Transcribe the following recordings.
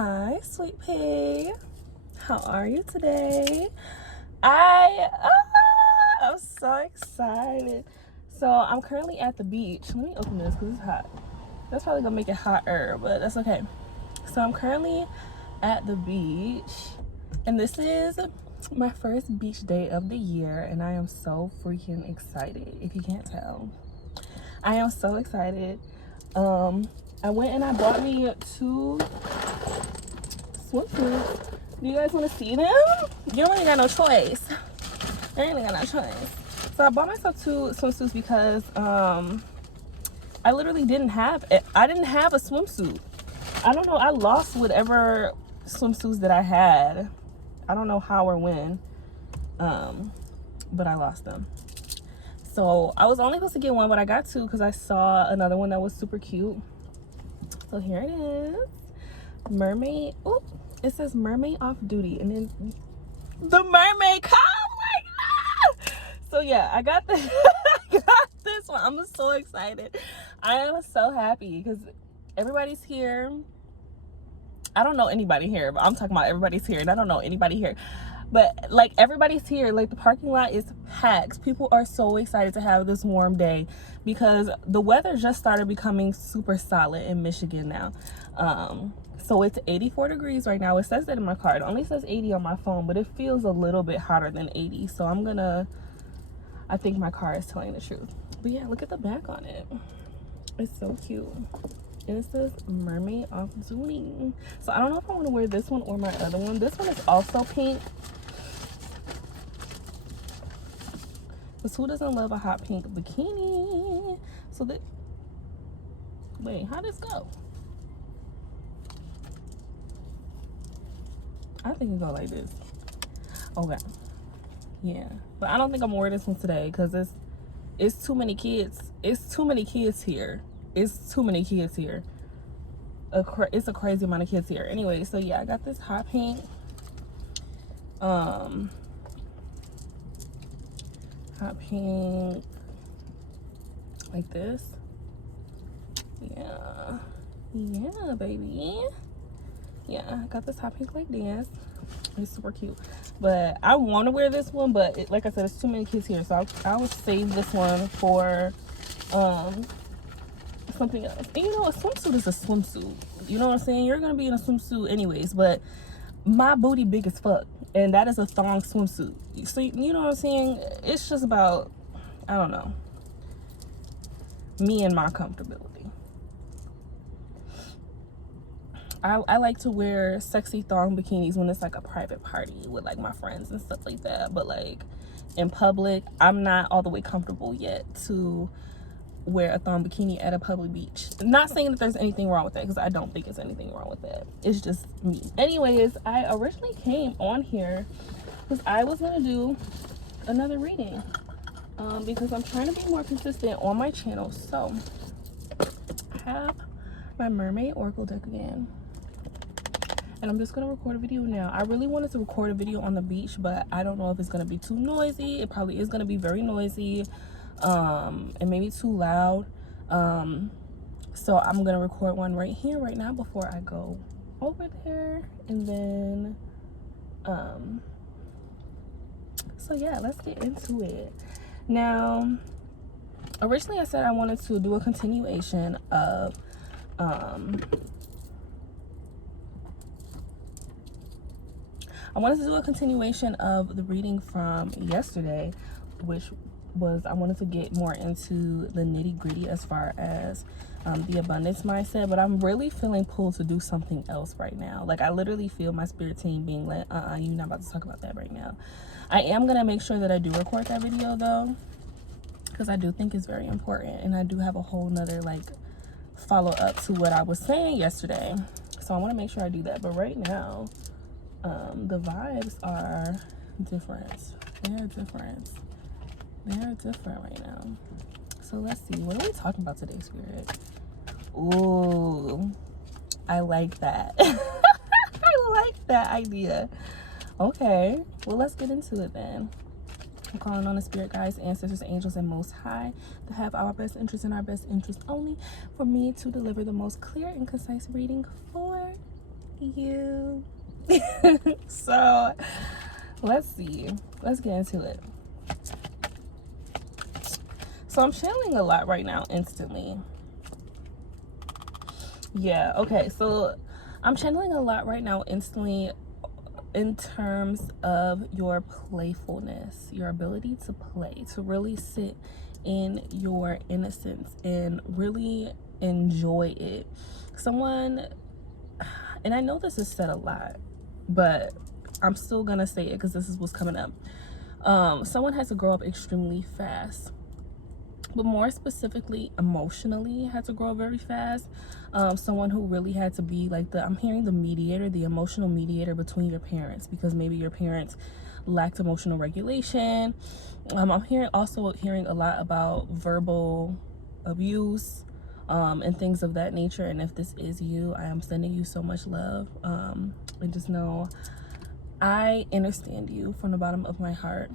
Hi, sweet pea. How are you today? I'm so excited. So I'm currently at the beach. Let me open this because it's hot. That's probably gonna make it hotter, but that's okay. So I'm currently at the beach, and this is my first beach day of the year, and I am so freaking excited. If you can't tell, I am so excited. I went and I bought me 2 swimsuits. Do you guys want to see them? You don't really got no choice. I ain't really got no choice. So I bought myself 2 swimsuits because I literally didn't have it. I didn't have a swimsuit. I don't know. I lost whatever swimsuits that I had. I don't know how or when, but I lost them. So I was only supposed to get 1, but I got 2 because I saw another one that was super cute. So here it is. Mermaid. Oh, it says mermaid off duty, and then the mermaid come. Like, so yeah, I got this. I got this one. I'm so excited. I am so happy because everybody's here. I don't know anybody here, but I'm talking about everybody's here, and I don't know anybody here. But like everybody's here, like the parking lot is packed. People are so excited to have this warm day because the weather just started becoming super solid in Michigan now. So it's 84 degrees right now. It says that in my card. It only says 80 on my phone, but it feels a little bit hotter than 80. So I think my car is telling the truth. But yeah, look at the back on it. It's so cute. And it says mermaid off duty. So I don't know if I want to wear this one or my other one. This one is also pink. But who doesn't love a hot pink bikini? So wait, how'd this go? I think it go like this. Okay. Yeah. But I don't think I'm gonna wear this one today because it's too many kids. It's too many kids here. It's too many kids here. It's a crazy amount of kids here. Anyway, so yeah, I got this hot pink. Hot pink. Like this. Yeah. Yeah, baby. Yeah, I got this hot pink like this. It's super cute. But I want to wear this one, but like I said, it's too many kids here. So I would save this one for something else. And you know, a swimsuit is a swimsuit. You know what I'm saying? You're going to be in a swimsuit anyways. But my booty big as fuck. And that is a thong swimsuit. So you know what I'm saying? It's just about, I don't know, me and my comfortability. I like to wear sexy thong bikinis when it's like a private party with like my friends and stuff like that. But like in public, I'm not all the way comfortable yet to wear a thong bikini at a public beach. Not saying that there's anything wrong with that because I don't think there's anything wrong with that. It's just me. Anyways, I originally came on here because I was going to do another reading because I'm trying to be more consistent on my channel. So I have my mermaid oracle deck again. And I'm just going to record a video now. I really wanted to record a video on the beach, but I don't know if it's going to be too noisy. It probably is going to be very noisy, and maybe too loud. So I'm going to record one right here, right now, before I go over there. And then, so yeah, let's get into it. Now, originally I said I wanted to do a continuation of, the reading from yesterday, which was I wanted to get more into the nitty-gritty as far as the abundance mindset, but I'm really feeling pulled to do something else right now. Like I literally feel my spirit team being like, you're not about to talk about that right now. I am gonna make sure that I do record that video though, because I do think it's very important, and I do have a whole nother like follow up to what I was saying yesterday, so I want to make sure I do that. But right now, the vibes are different. They're different right now. So let's see, what are we talking about today, spirit? Ooh, I like that. I like that idea. Okay, well, let's get into it then. I'm calling on the spirit guides, ancestors, angels, and most high to have our best interests and our best interests only, for me to deliver the most clear and concise reading for you. So let's see. Let's get into it. So I'm channeling a lot right now instantly. Yeah, okay. So I'm channeling a lot right now instantly in terms of your playfulness, your ability to play, to really sit in your innocence and really enjoy it. Someone, and I know this is said a lot, but I'm still gonna say it because this is what's coming up. Someone has to grow up extremely fast, but more specifically emotionally had to grow up very fast. Someone who really had to be like I'm hearing the mediator, the emotional mediator between your parents, because maybe your parents lacked emotional regulation. I'm hearing a lot about verbal abuse, and things of that nature. And if this is you, I am sending you so much love, and just know I understand you from the bottom of my heart.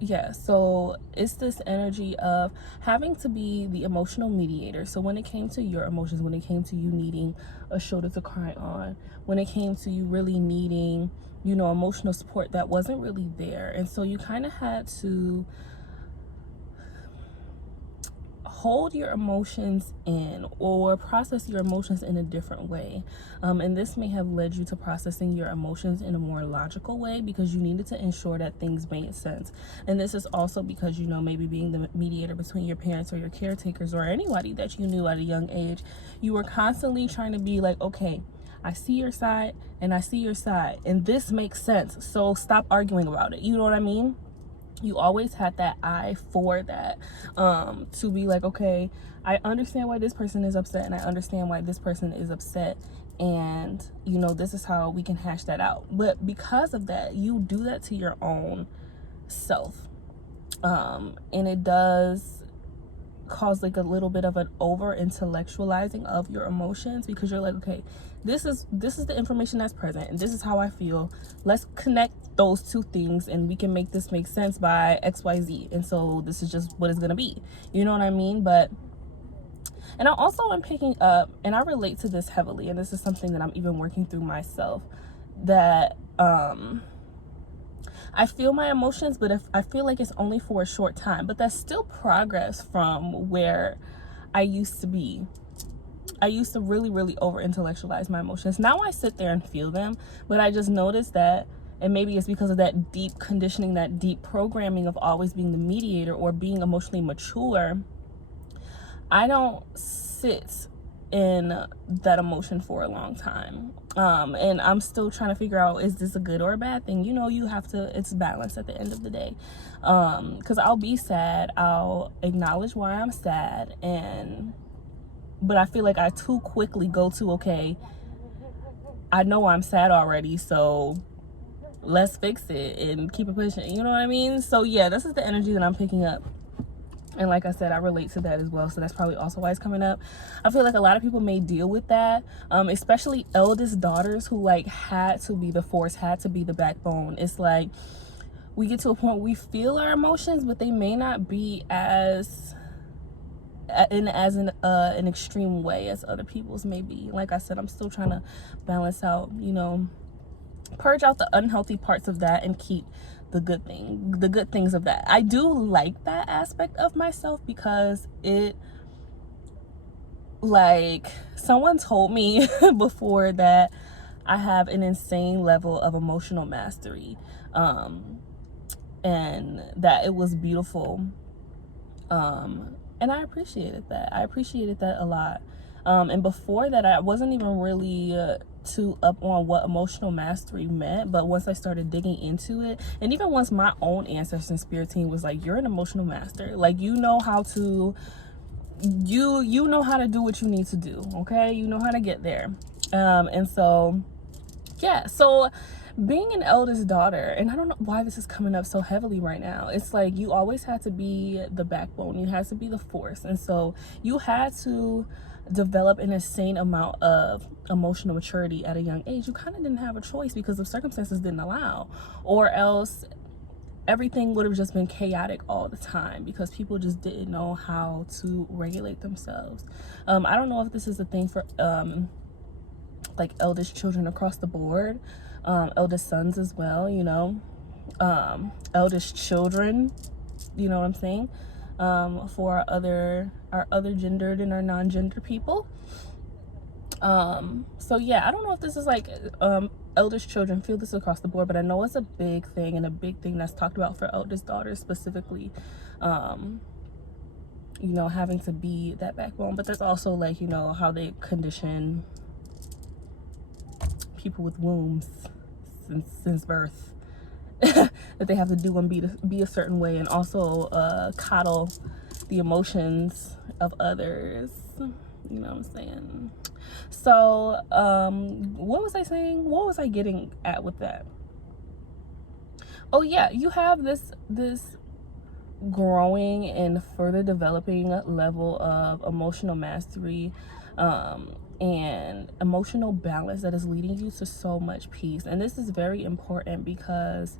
Yeah, so it's this energy of having to be the emotional mediator. So when it came to your emotions, when it came to you needing a shoulder to cry on, when it came to you really needing, emotional support that wasn't really there. And so you kind of had to hold your emotions in or process your emotions in a different way, and this may have led you to processing your emotions in a more logical way because you needed to ensure that things made sense. And this is also because maybe being the mediator between your parents or your caretakers or anybody that you knew at a young age, you were constantly trying to be like, okay, I see your side and I see your side and this makes sense, so stop arguing about it. You know what I mean? You always had that eye for that, to be like, okay, I understand why this person is upset and I understand why this person is upset, and this is how we can hash that out. But because of that, you do that to your own self, and it does cause like a little bit of an over intellectualizing of your emotions, because you're like, okay, this is the information that's present and this is how I feel. Let's connect those two things and we can make this make sense by XYZ. And so this is just what it's gonna be. You know what I mean? And I also am picking up, and I relate to this heavily, and this is something that I'm even working through myself, that I feel my emotions, but if I feel like it's only for a short time, but that's still progress from where I used to be. I used to really, really over intellectualize my emotions. Now I sit there and feel them, but I just noticed that, and maybe it's because of that deep conditioning, that deep programming of always being the mediator or being emotionally mature, I don't sit in that emotion for a long time. And I'm still trying to figure out, is this a good or a bad thing? You have to, it's balance at the end of the day. Because I'll be sad, I'll acknowledge why I'm sad, but I feel like I too quickly go to, okay, I know I'm sad already, so let's fix it and keep it pushing. You know what I mean? So yeah, this is the energy that I'm picking up. And like I said, I relate to that as well. So that's probably also why it's coming up. I feel like a lot of people may deal with that, especially eldest daughters who like had to be the force, had to be the backbone. It's like we get to a point where we feel our emotions, but they may not be as in an extreme way as other people's may be. Like I said, I'm still trying to balance out, purge out the unhealthy parts of that and keep the good things of that. I do like that aspect of myself because it, like, someone told me before that I have an insane level of emotional mastery, and that it was beautiful, and I appreciated that a lot. And before that, I wasn't even really too up on what emotional mastery meant, but once I started digging into it, and even once my own ancestors and spirit team was like, you're an emotional master, like you know how to do what you need to do, okay, you know how to get there. And so yeah, so being an eldest daughter, and I don't know why this is coming up so heavily right now, it's like you always had to be the backbone, you had to be the force, and so you had to develop an insane amount of emotional maturity at a young age. You kind of didn't have a choice because the circumstances didn't allow, or else everything would have just been chaotic all the time because people just didn't know how to regulate themselves. I don't know if this is a thing for like eldest children across the board, eldest sons as well, you know, eldest children, you know what I'm saying, for our other gendered and our non-gendered people. So yeah, I don't know if this is like eldest children feel this across the board, but I know it's a big thing, and a big thing that's talked about for eldest daughters specifically, you know, having to be that backbone. But there's also like, you know, how they condition people with wombs since birth that they have to do and be a certain way, and also coddle the emotions of others, you know what I'm saying. So what was I saying? What was I getting at with that? Oh yeah, you have this growing and further developing level of emotional mastery and emotional balance that is leading you to so much peace. And this is very important because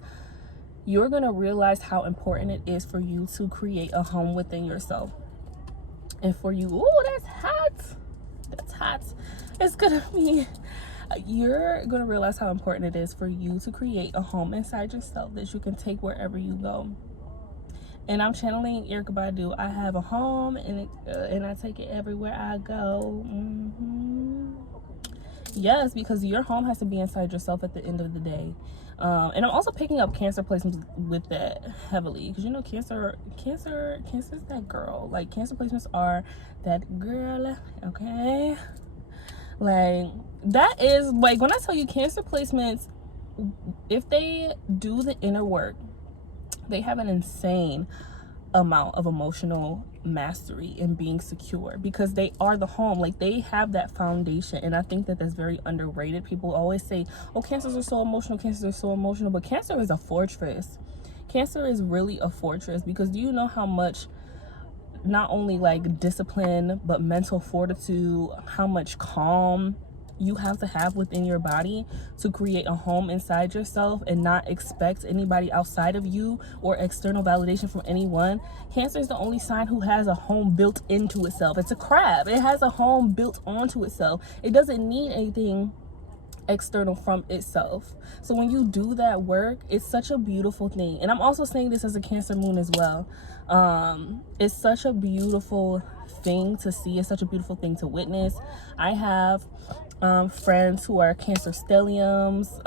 you're going to realize how important it is for you to create a home within yourself. And for you, oh, that's hot. That's hot. It's going to be, you're going to realize how important it is for you to create a home inside yourself that you can take wherever you go. And I'm channeling Erykah Badu. I have a home, and I take it everywhere I go. Yes, because your home has to be inside yourself at the end of the day. And I'm also picking up Cancer placements with that heavily, because you know Cancer is that girl. Like, Cancer placements are that girl. Okay, like that is like, when I tell you Cancer placements, if they do the inner work, they have an insane amount of emotional mastery and being secure, because they are the home. Like, they have that foundation, and I think that that's very underrated. People always say, oh, Cancers are so emotional, Cancers are so emotional, but Cancer is a fortress. Cancer is really a fortress, because do you know how much, not only like discipline, but mental fortitude, how much calm you have to have within your body to create a home inside yourself and not expect anybody outside of you or external validation from anyone. Cancer is the only sign who has a home built into itself. It's a crab. It has a home built onto itself. It doesn't need anything external from itself. So when you do that work, it's such a beautiful thing. And I'm also saying this as a Cancer moon as well. It's such a beautiful thing to see. It's such a beautiful thing to witness. I have friends who are Cancer stelliums,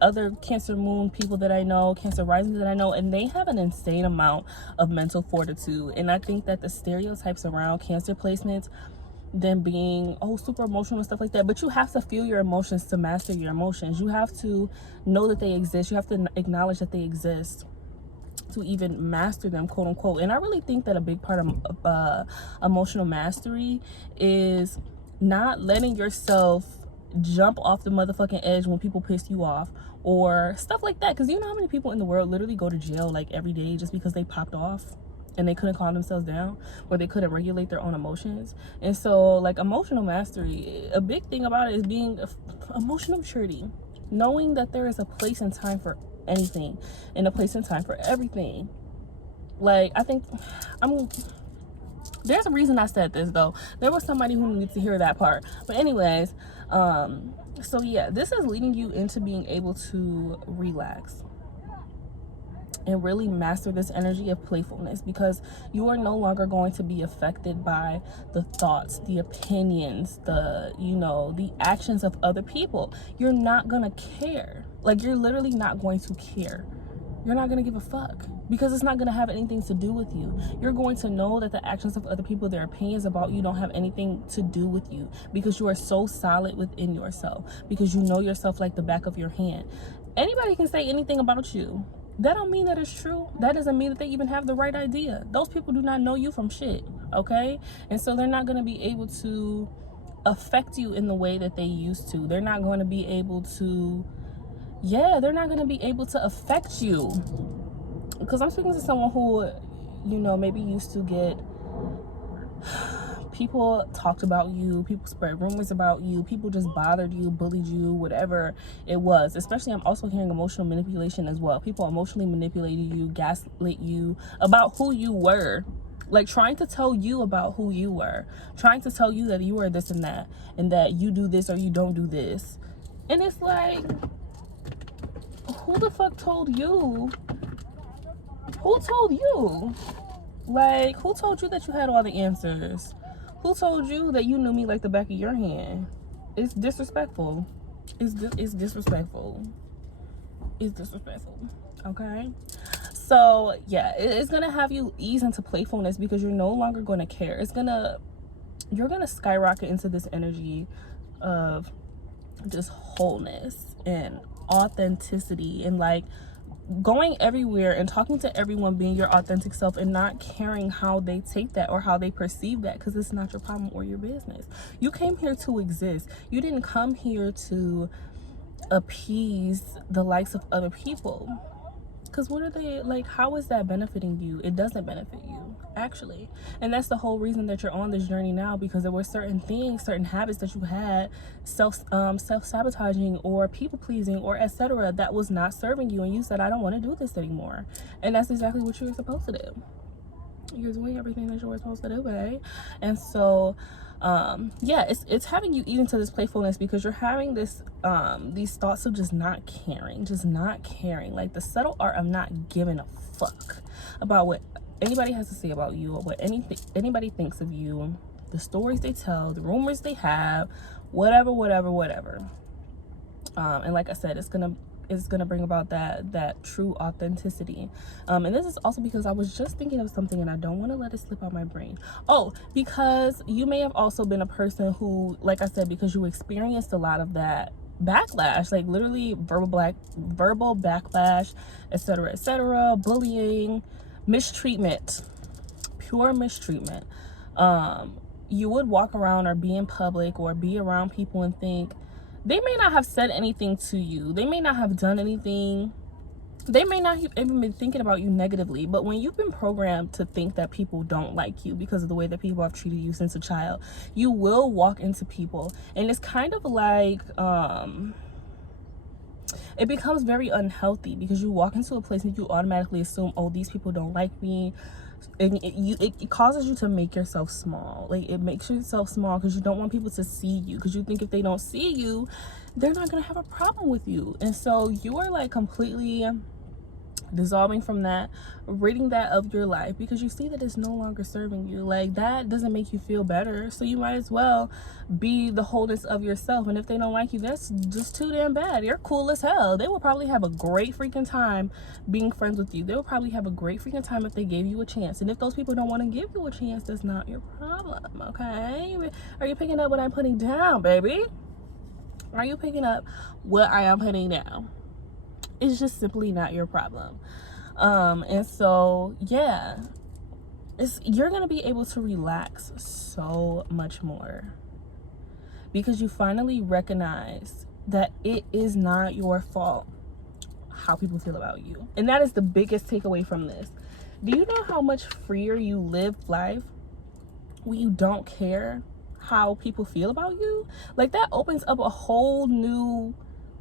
other Cancer moon people that I know, Cancer risings that I know, and they have an insane amount of mental fortitude. And I think that the stereotypes around Cancer placements, them being super emotional and stuff like that, but you have to feel your emotions to master your emotions. You have to know that they exist. You have to acknowledge that they exist to even master them, quote unquote. And I really think that a big part of emotional mastery is not letting yourself jump off the motherfucking edge when people piss you off or stuff like that. Because you know how many people in the world literally go to jail like every day just because they popped off and they couldn't calm themselves down, or they couldn't regulate their own emotions. And so, like, emotional mastery, a big thing about it is being emotional maturity, knowing that there is a place and time for anything and a place and time for everything. Like, I think there's a reason I said this, though. There was somebody who needed to hear that part. But anyways, so yeah, this is leading you into being able to relax and really master this energy of playfulness, because you are no longer going to be affected by the thoughts, the opinions, the actions of other people. You're not gonna care. Like, you're literally not going to care. You're not gonna give a fuck, because it's not gonna have anything to do with you. You're going to know that the actions of other people, their opinions about you, don't have anything to do with you, because you are so solid within yourself, because you know yourself like the back of your hand. Anybody can say anything about you. That don't mean that it's true. That doesn't mean that they even have the right idea. Those people do not know you from shit, okay? And so they're not going to be able to affect you in the way that they used to. They're not going to be able to, they're not going to be able to affect you. Because I'm speaking to someone who, maybe used to get, people talked about you, people spread rumors about you, people just bothered you, bullied you, whatever it was. Especially, I'm also hearing emotional manipulation as well. People emotionally manipulated you, gaslit you about who you were, like trying to tell you about who you were, trying to tell you that you are this and that you do this or you don't do this. And it's like, who the fuck told you? Who told you? Like, who told you that you had all the answers? Who told you that you knew me like the back of your hand? It's disrespectful. It's disrespectful. It's disrespectful. Okay? So, yeah, it's going to have you ease into playfulness because you're no longer going to care. You're going to skyrocket into this energy of just wholeness and authenticity and like going everywhere and talking to everyone, being your authentic self and not caring how they take that or how they perceive that, because it's not your problem or your business. You came here to exist. You didn't come here to appease the likes of other people, because what are they like? How is that benefiting you? It doesn't benefit you, actually. And that's the whole reason that you're on this journey now, because there were certain things, certain habits that you had, self-sabotaging or people-pleasing or etc., that was not serving you, and you said, I don't want to do this anymore. And that's exactly what you were supposed to do. You're doing everything that you were supposed to do, babe. And so yeah, it's having you eat into this playfulness because you're having this these thoughts of just not caring, like the subtle art of not giving a fuck about what anybody has to say about you or what anybody thinks of you, the stories they tell, the rumors they have, whatever. And like I said, it's gonna bring about that true authenticity. And this is also because I was just thinking of something and I don't want to let it slip out my brain. Oh, because you may have also been a person who, like I said, because you experienced a lot of that backlash, like literally verbal backlash, etc., bullying, mistreatment, pure mistreatment. You would walk around or be in public or be around people and think, they may not have said anything to you, they may not have done anything, they may not have even been thinking about you negatively, but when you've been programmed to think that people don't like you because of the way that people have treated you since a child, you will walk into people and it's kind of like it becomes very unhealthy because you walk into a place and you automatically assume, oh, these people don't like me. And it causes you to make yourself small. Like, it makes yourself small because you don't want people to see you, because you think if they don't see you, they're not gonna have a problem with you. And so you are like completely dissolving from that, ridding that of your life, because you see that it's no longer serving you. Like, that doesn't make you feel better, so you might as well be the wholeness of yourself. And if they don't like you, that's just too damn bad. You're cool as hell. They will probably have a great freaking time being friends with you. They will probably have a great freaking time if they gave you a chance. And if those people don't want to give you a chance, that's not your problem. Okay, are you picking up what I'm putting down, baby? Are you picking up what I am putting down? It's just simply not your problem. And so, yeah, you're going to be able to relax so much more because you finally recognize that it is not your fault how people feel about you. And that is the biggest takeaway from this. Do you know how much freer you live life when you don't care how people feel about you? Like, that opens up a whole new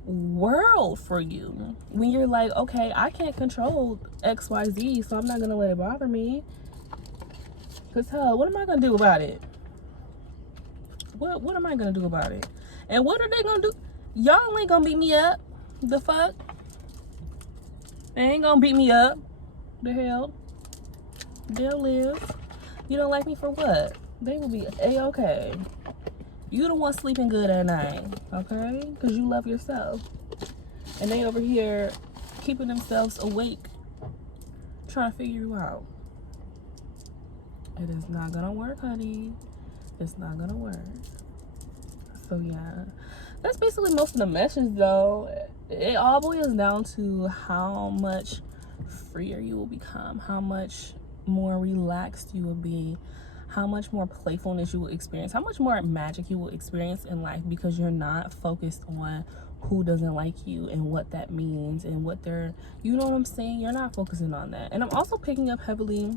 world for you when you're like, okay, I can't control XYZ, so I'm not gonna let it bother me, because hell, what am I gonna do about it? What am I gonna do about it? And what are they gonna do? Y'all ain't gonna beat me up. The fuck? They ain't gonna beat me up. The hell? They'll live. You don't like me for what? They will be A-okay. You the one sleeping good at night, okay? Because you love yourself. And they over here keeping themselves awake, trying to figure you out. It is not gonna work, honey. It's not gonna work. So yeah, that's basically most of the message, though. It all boils down to how much freer you will become, how much more relaxed you will be, how much more playfulness you will experience, how much more magic you will experience in life, because you're not focused on who doesn't like you and what that means and what they're, you know what I'm saying? You're not focusing on that. And I'm also picking up heavily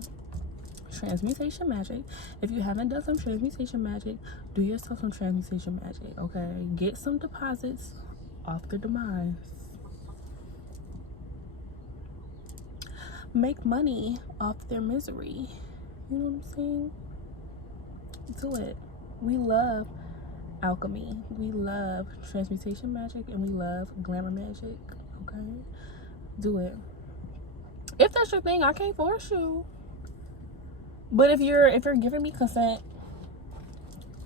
transmutation magic. If you haven't done some transmutation magic, do yourself some transmutation magic, okay? Get some deposits off their demise. Make money off their misery. You know what I'm saying? Do it. We love alchemy, we love transmutation magic, and we love glamour magic. Okay, do it. If that's your thing, I can't force you. But if you're giving me consent,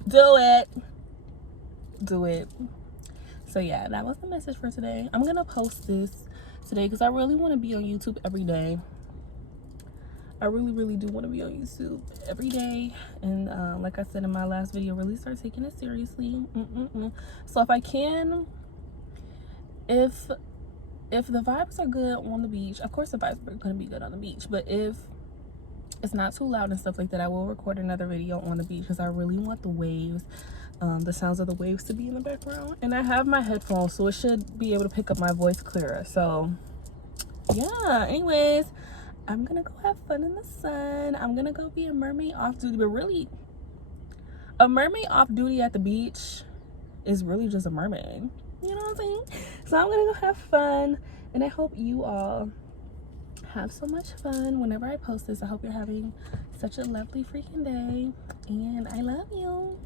do it. Do it. So yeah, that was the message for today. I'm gonna post this today because I really want to be on YouTube every day. I really do want to be on YouTube every day, and like I said in my last video, really start taking it seriously. So if I can, if the vibes are good on the beach, of course the vibes are going to be good on the beach, but if it's not too loud and stuff like that, I will record another video on the beach because I really want the waves, the sounds of the waves to be in the background. And I have my headphones, so it should be able to pick up my voice clearer. So yeah, anyways, I'm gonna go have fun in the sun. I'm gonna go be a mermaid off duty, but really a mermaid off duty at the beach is really just a mermaid. You know what I'm saying? So I'm gonna go have fun, and I hope you all have so much fun whenever I post this. I hope you're having such a lovely freaking day, and I love you.